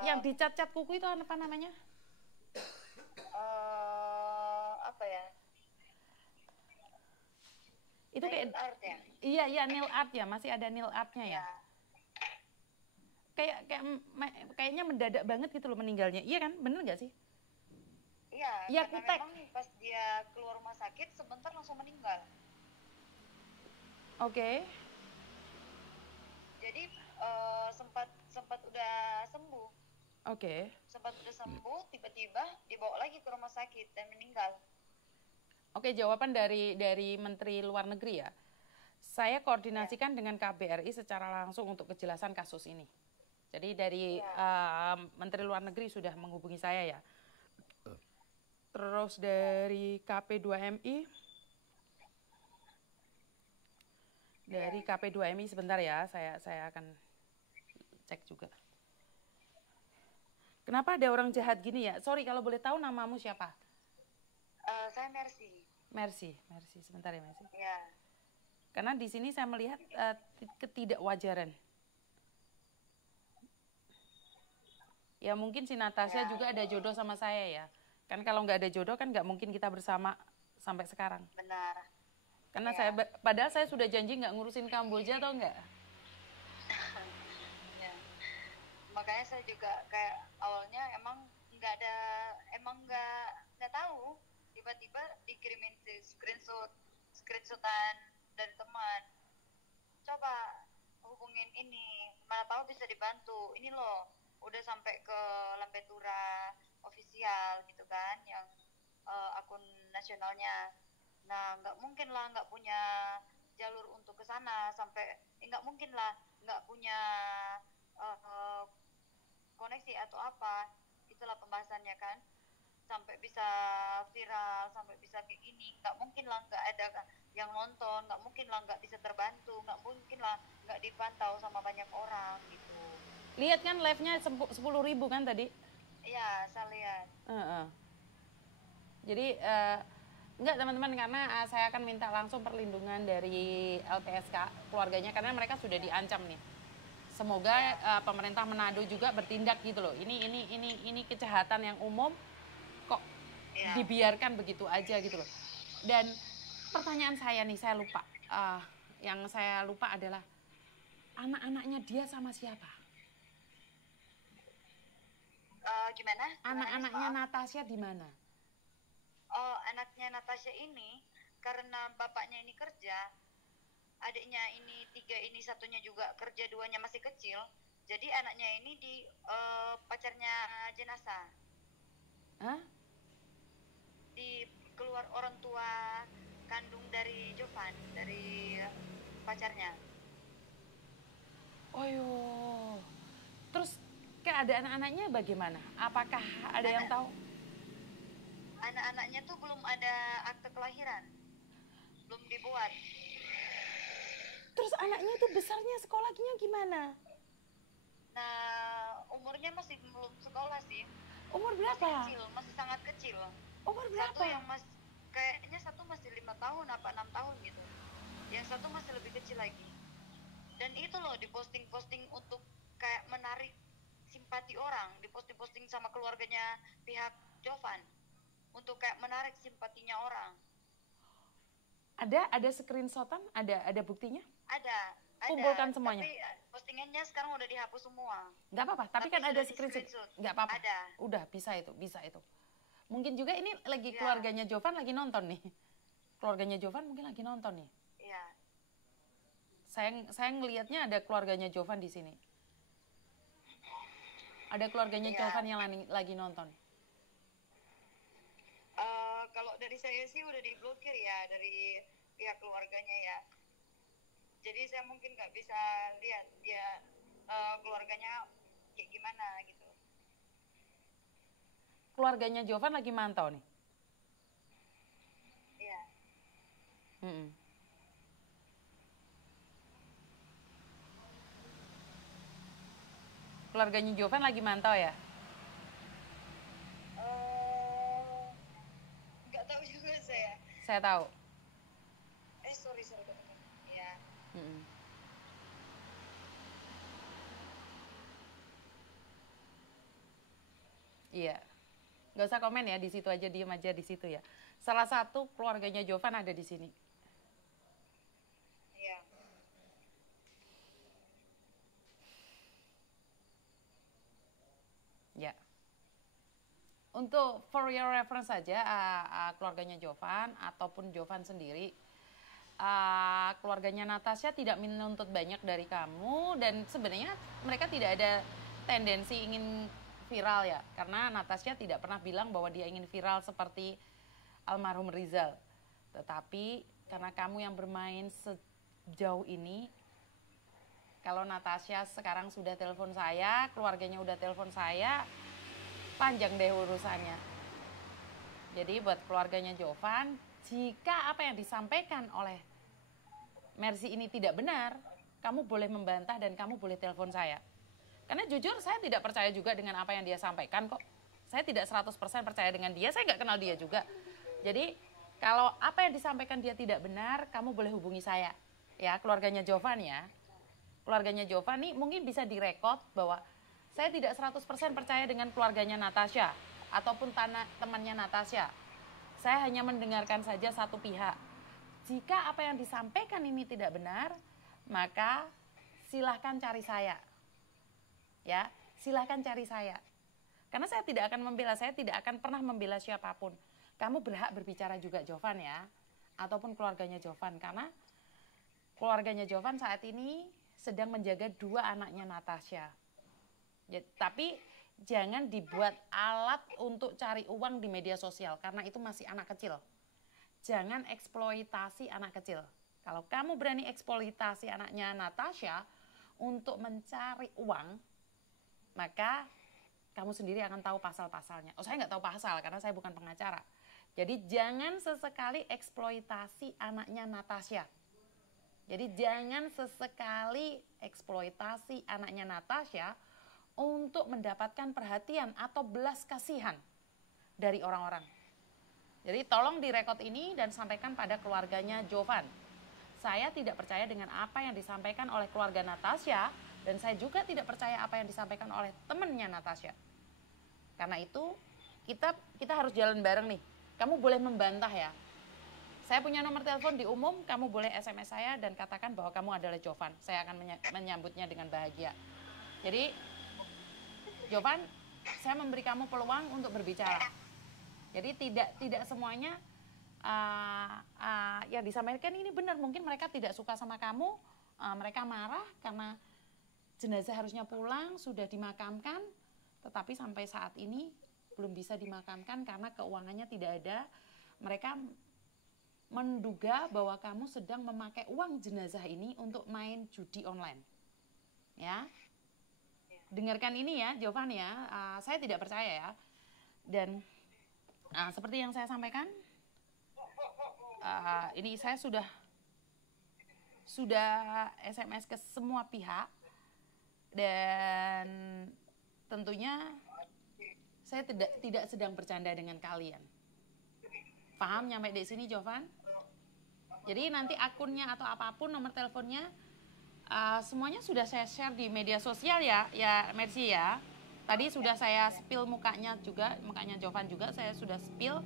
yang dicat-cat kuku itu apa namanya? Apa ya? Itu Nail kayak art ya? iya iya nail art ya, masih ada nail artnya ya. Ya, Kayak kayak kayaknya mendadak banget gitu loh meninggalnya. Iya kan? Bener nggak sih? iya, Iya karena kutek. memang pas dia keluar rumah sakit sebentar langsung meninggal. Oke. Jadi sempat sempat udah sembuh, Oke. tiba-tiba dibawa lagi ke rumah sakit dan meninggal. Oke, jawaban dari Menteri Luar Negeri ya. Saya Ya, koordinasikan dengan KBRI secara langsung untuk kejelasan kasus ini. Jadi dari ya, Menteri Luar Negeri sudah menghubungi saya ya. Terus dari KP2MI, ya. dari KP2MI sebentar ya, saya akan cek juga. Kenapa ada orang jahat gini ya? Sorry kalau boleh tahu namamu siapa? Saya Mercy. Mercy, Mercy. Sebentar ya Mercy. Ya, Karena di sini saya melihat ketidakwajaran. Ya mungkin si Natasha ya, juga ada jodoh sama saya ya. Kan kalau nggak ada jodoh kan nggak mungkin kita bersama sampai sekarang. benar. Karena saya, Ya, padahal saya sudah janji nggak ngurusin Kamboja atau nggak. ya. Makanya saya juga kayak awalnya emang nggak tahu, tiba-tiba dikirimin screenshotan dari teman. Coba hubungin ini, mana tahu bisa dibantu. Ini loh, udah sampai ke Lampetura official gitu kan, yang akun nasionalnya. Nah, nggak mungkin lah nggak punya jalur untuk ke sana sampai, nggak mungkin lah nggak punya uh, koneksi atau apa. Itulah pembahasannya kan, sampai bisa viral, sampai bisa kayak gini. Nggak mungkin lah nggak ada yang nonton, nggak mungkin lah nggak bisa terbantu, nggak mungkin lah nggak dipantau sama banyak orang gitu. Lihat kan live-nya 10.000 kan tadi. Iya, saya lihat. Jadi enggak teman-teman karena saya akan minta langsung perlindungan dari LPSK keluarganya karena mereka sudah Ya, diancam nih. Semoga ya, pemerintah Manado juga bertindak gitu loh. Ini kejahatan yang umum kok ya. dibiarkan begitu aja gitu loh. Dan pertanyaan saya nih saya lupa. Yang saya lupa adalah anak-anaknya dia sama siapa? Gimana? Gimana Miss? Anak-anaknya Maaf. Natasha di mana? Oh, anaknya Natasha ini karena bapaknya ini kerja, adiknya ini tiga, ini satunya juga kerja, duanya masih kecil. Jadi anaknya ini di pacarnya jenazah, Hah? di keluar orang tua kandung dari Jovan, dari pacarnya. Oh yo. Terus keadaan anak-anaknya bagaimana? Apakah ada yang Anak tahu? anak-anaknya tuh belum ada akte kelahiran, belum dibuat. Terus anaknya itu besarnya sekolahnya gimana? Nah, umurnya masih belum sekolah sih, Umur masih berapa? kecil, masih sangat kecil. Umur Satu yang berapa? kayaknya satu masih 5 tahun apa 6 tahun gitu. Yang satu masih lebih kecil lagi. Dan itu loh diposting-posting untuk kayak menarik simpati orang, diposting-posting sama keluarganya pihak Jovan untuk kayak menarik simpatinya orang. Ada screenshotan? Ada buktinya? Ada, ada, Kumpulkan semuanya. tapi postingannya sekarang udah dihapus semua. Nggak apa-apa, tapi Tapi kan ada sudah di screenshot. screenshot. Nggak apa-apa. Ada. Udah, bisa itu, bisa itu. Mungkin juga ini lagi Ya, keluarganya Jovan lagi nonton nih. Keluarganya Jovan mungkin lagi nonton nih. ya, Saya ngelihatnya ada keluarganya Jovan di sini. Ada keluarganya Jovan ya. yang lagi nonton. Kalau dari saya sih udah diblokir ya dari pihak keluarganya ya. Jadi saya mungkin nggak bisa lihat dia keluarganya kayak gimana gitu. Keluarganya Jovan lagi mantau nih. Iya. Mm-mm. Keluarganya Jovan lagi mantau ya. Eh, nggak tahu juga saya. Saya tahu. Sorry sorry teman-teman. Ya. Mm-mm. Iya. Nggak usah komen ya, di situ aja, diem aja di situ ya. Salah satu keluarganya Jovan ada di sini. Iya. Ya. Untuk for your reference saja, keluarganya Jovan ataupun Jovan sendiri, keluarganya Natasha tidak menuntut banyak dari kamu, dan sebenarnya mereka tidak ada tendensi ingin viral ya, karena Natasha tidak pernah bilang bahwa dia ingin viral seperti almarhum Rizal. Tetapi karena kamu yang bermain sejauh ini, kalau Natasha sekarang sudah telepon saya, keluarganya udah telepon saya, panjang deh urusannya. Jadi buat keluarganya Jovan, jika apa yang disampaikan oleh Mercy ini tidak benar, kamu boleh membantah dan kamu boleh telepon saya. Karena jujur saya tidak percaya juga dengan apa yang dia sampaikan kok. Saya tidak 100% percaya dengan dia, saya nggak kenal dia juga. Jadi kalau apa yang disampaikan dia tidak benar, kamu boleh hubungi saya. Ya, keluarganya Jovan ya. Keluarganya Jovan nih mungkin bisa direkod bahwa saya tidak 100% percaya dengan keluarganya Natasha ataupun temannya Natasha. Saya hanya mendengarkan saja satu pihak. Jika apa yang disampaikan ini tidak benar, maka silahkan cari saya. Ya, silahkan cari saya. Karena saya tidak akan membela, saya tidak akan pernah membela siapapun. Kamu berhak berbicara juga Jovan ya, ataupun keluarganya Jovan, karena keluarganya Jovan saat ini sedang menjaga 2 anaknya Natasha. Ya, tapi jangan dibuat alat untuk cari uang di media sosial, karena itu masih anak kecil. Jangan eksploitasi anak kecil. Kalau kamu berani eksploitasi anaknya Natasha untuk mencari uang, maka kamu sendiri akan tahu pasal-pasalnya. Oh, saya nggak tahu pasal karena saya bukan pengacara. Jadi jangan sesekali eksploitasi anaknya Natasha. Jadi jangan sesekali eksploitasi anaknya Natasha untuk mendapatkan perhatian atau belas kasihan dari orang-orang. Jadi tolong direkod ini dan sampaikan pada keluarganya Jovan. Saya tidak percaya dengan apa yang disampaikan oleh keluarga Natasha, dan saya juga tidak percaya apa yang disampaikan oleh temannya Natasha. Karena itu kita harus jalan bareng nih. Kamu boleh membantah ya. Saya punya nomor telepon di umum, kamu boleh SMS saya dan katakan bahwa kamu adalah Jovan. Saya akan menyambutnya dengan bahagia. Jadi Jovan, saya memberi kamu peluang untuk berbicara. Jadi tidak semuanya yang disampaikan ini benar. Mungkin mereka tidak suka sama kamu, mereka marah karena jenazah harusnya pulang, sudah dimakamkan, tetapi sampai saat ini belum bisa dimakamkan karena keuangannya tidak ada. Mereka menduga bahwa kamu sedang memakai uang jenazah ini untuk main judi online. Ya, dengarkan ini ya, Jovan ya. Saya tidak percaya ya. Dan seperti yang saya sampaikan, ini saya sudah SMS ke semua pihak, dan tentunya saya tidak sedang bercanda dengan kalian. Paham nyampe di sini, Jovan? Jadi nanti akunnya atau apapun, nomor teleponnya, semuanya sudah saya share di media sosial ya Mercy ya. Tadi sudah saya spill mukanya Jovan juga saya sudah spill.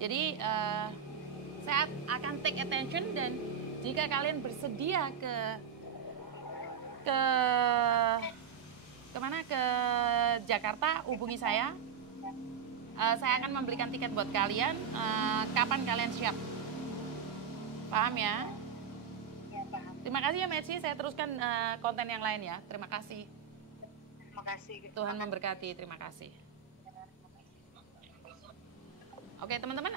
Jadi saya akan take attention, dan jika kalian bersedia kemana, ke Jakarta, hubungi saya. Saya akan membelikan tiket buat kalian. Kapan kalian siap? Paham ya? Ya, paham. Terima kasih ya Mercy. Saya teruskan konten yang lain ya. Terima kasih. Terima kasih. Tuhan memberkati. Terima kasih. Oke teman-teman,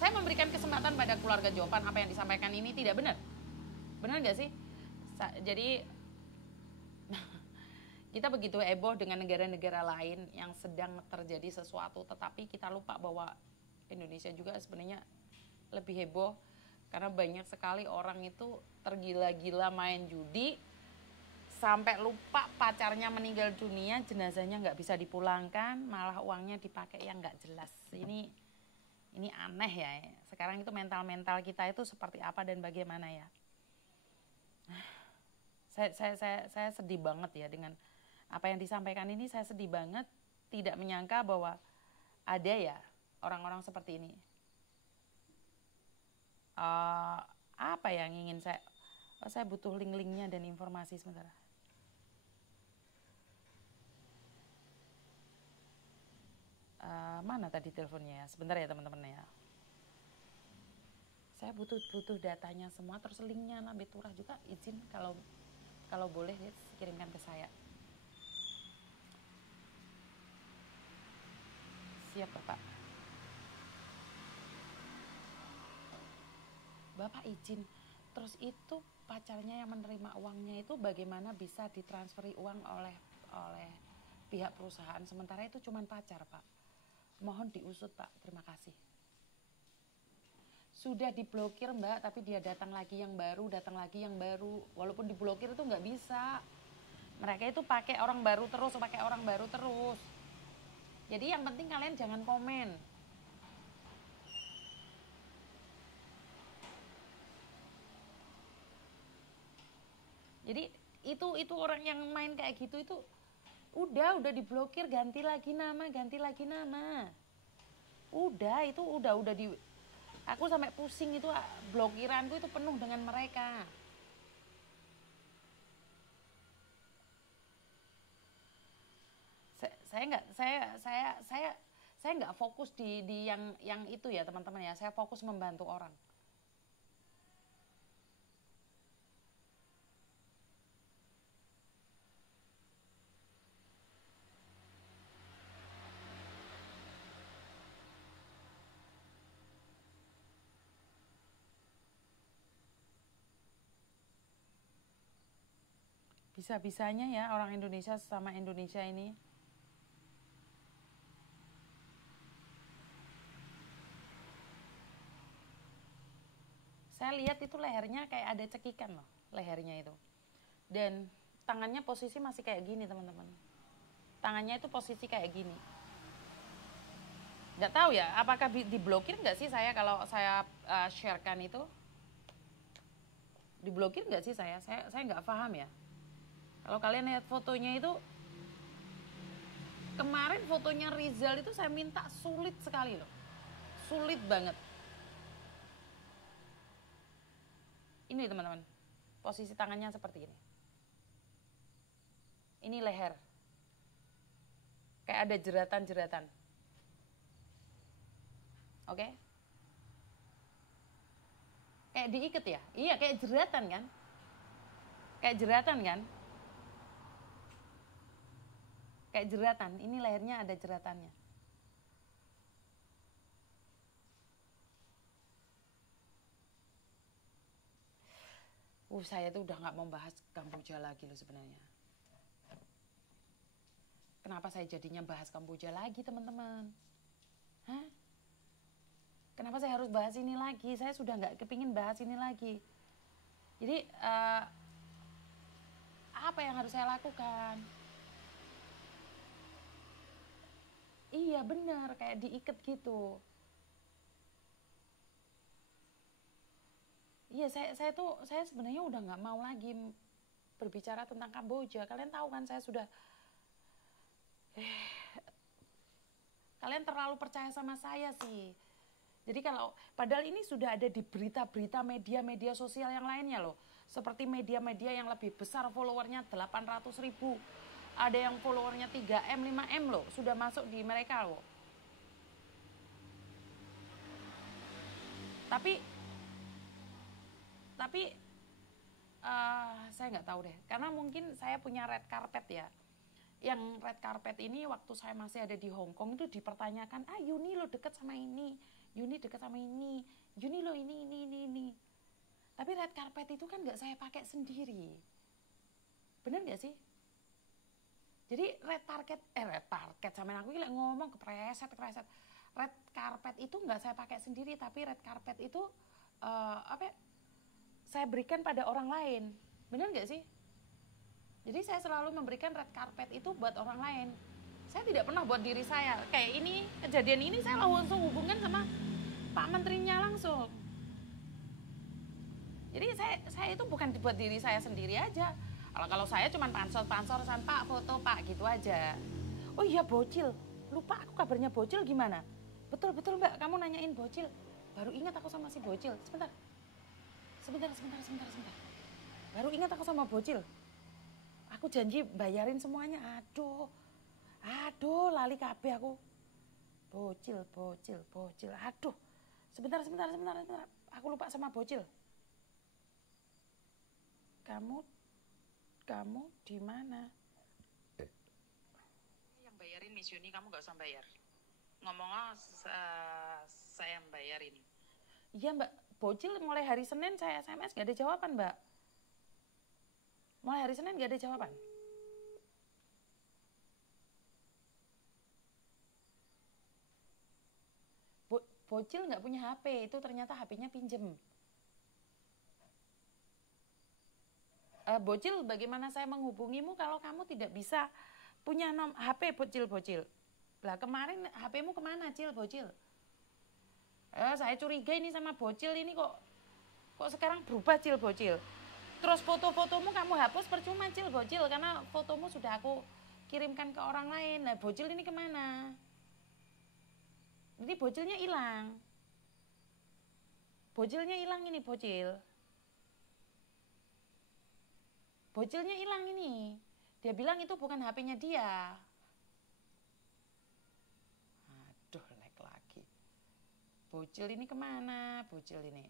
saya memberikan kesempatan pada keluarga Jovan. Apa yang disampaikan ini tidak benar. Benar nggak sih? Jadi kita begitu heboh dengan negara-negara lain yang sedang terjadi sesuatu, tetapi kita lupa bahwa Indonesia juga sebenarnya lebih heboh, karena banyak sekali orang itu tergila-gila main judi sampai lupa pacarnya meninggal dunia, jenazahnya nggak bisa dipulangkan, malah uangnya dipakai yang nggak jelas. Ini aneh ya. Sekarang itu mental kita itu seperti apa dan bagaimana ya? Saya sedih banget ya dengan apa yang disampaikan ini. Saya sedih banget. tidak menyangka bahwa ada ya orang-orang seperti ini. Apa yang ingin saya butuh link-linknya dan informasi sebentar. Mana tadi teleponnya ya? Sebentar ya teman-teman ya. Saya butuh datanya semua, terus linknya Lambe Turah juga izin kalau boleh ya, kirimkan ke saya. Siap Bapak. Bapak izin. Terus itu pacarnya yang menerima uangnya itu bagaimana bisa ditransferi uang oleh pihak perusahaan, sementara itu cuma pacar Pak. Mohon diusut Pak, terima kasih. Sudah diblokir Mbak, tapi dia datang lagi yang baru. Walaupun diblokir itu nggak bisa. Mereka itu pakai orang baru terus. Jadi yang penting kalian jangan komen. Jadi itu orang yang main kayak gitu itu udah diblokir, ganti lagi nama. Udah di, aku sampai pusing itu, blokiranku itu penuh dengan mereka. Saya nggak fokus di yang itu ya teman-teman ya. Saya fokus membantu orang. Bisa-bisanya ya orang Indonesia sama Indonesia ini. Saya lihat itu lehernya kayak ada cekikan loh, lehernya itu. Dan tangannya posisi masih kayak gini teman-teman. Tangannya itu posisi kayak gini. Nggak tahu ya, apakah diblokir nggak sih saya kalau saya sharekan itu? Diblokir nggak sih saya? Saya nggak paham ya. Kalau kalian lihat fotonya itu, kemarin fotonya Rizal itu saya minta sulit sekali loh. Sulit banget. Ini teman-teman, posisi tangannya seperti ini. Ini leher. Kayak ada jeratan-jeratan. Oke? Kayak diikat ya? Iya, kayak jeratan kan? Kayak jeratan kan? Kayak jeratan, ini lehernya ada jeratannya. Saya tuh udah gak mau bahas Kamboja lagi loh sebenarnya. Kenapa saya jadinya bahas Kamboja lagi teman-teman? Hah? Kenapa saya harus bahas ini lagi? Saya sudah gak kepingin bahas ini lagi. Jadi apa yang harus saya lakukan? Iya benar, kayak diikat gitu. Iya, saya sebenarnya udah nggak mau lagi berbicara tentang Kamboja. Kalian tahu kan saya sudah, kalian terlalu percaya sama saya sih. Jadi padahal ini sudah ada di berita-berita media-media sosial yang lainnya loh. Seperti media-media yang lebih besar followernya 800.000. Ada yang followernya 3M, 5M loh, sudah masuk di mereka loh. Tapi saya nggak tahu deh, karena mungkin saya punya red carpet ya. Yang red carpet ini waktu saya masih ada di Hong Kong itu dipertanyakan, Yuni lo deket sama ini, Yuni deket sama ini, Yuni lo ini. Tapi red carpet itu kan nggak saya pakai sendiri, bener nggak sih? Jadi red target sama aku gila ngomong kepreset. Red carpet itu nggak saya pakai sendiri, tapi red carpet itu saya berikan pada orang lain, benar nggak sih? Jadi saya selalu memberikan red carpet itu buat orang lain. Saya tidak pernah buat diri saya. Kayak ini, kejadian ini saya langsung hubungan sama Pak Menterinya langsung. Jadi saya itu bukan buat diri saya sendiri aja. Kalau saya cuma pansor-pansoran, Pak foto Pak gitu aja. Oh iya bocil, lupa aku kabarnya bocil gimana? Betul Mbak, kamu nanyain bocil. Baru ingat aku sama si bocil. Sebentar. Baru ingat aku sama bocil. Aku janji bayarin semuanya. Aduh, lali kabeh aku. Bocil. Aduh. Sebentar. Aku lupa sama bocil. Kamu di mana? Yang bayarin Miss Yuni, kamu gak usah bayar. Ngomongnya saya yang bayarin. Iya Mbak, bocil mulai hari Senin saya SMS gak ada jawaban Mbak. Mulai hari Senin gak ada jawaban. Bocil gak punya HP, itu ternyata HP-nya pinjem. Bocil, bagaimana saya menghubungimu kalau kamu tidak bisa punya HP bocil? Lah kemarin HP-mu kemana Cil bocil? Saya curiga ini sama bocil ini kok sekarang berubah Cil bocil. Terus foto-fotomu kamu hapus percuma Cil bocil, karena fotomu sudah aku kirimkan ke orang lain. Nah bocil ini kemana? Jadi bocilnya hilang. Ini bocil. Bocilnya hilang ini. Dia bilang itu bukan HP-nya dia. Aduh, lag lagi. Bocil ini kemana? Bocil ini.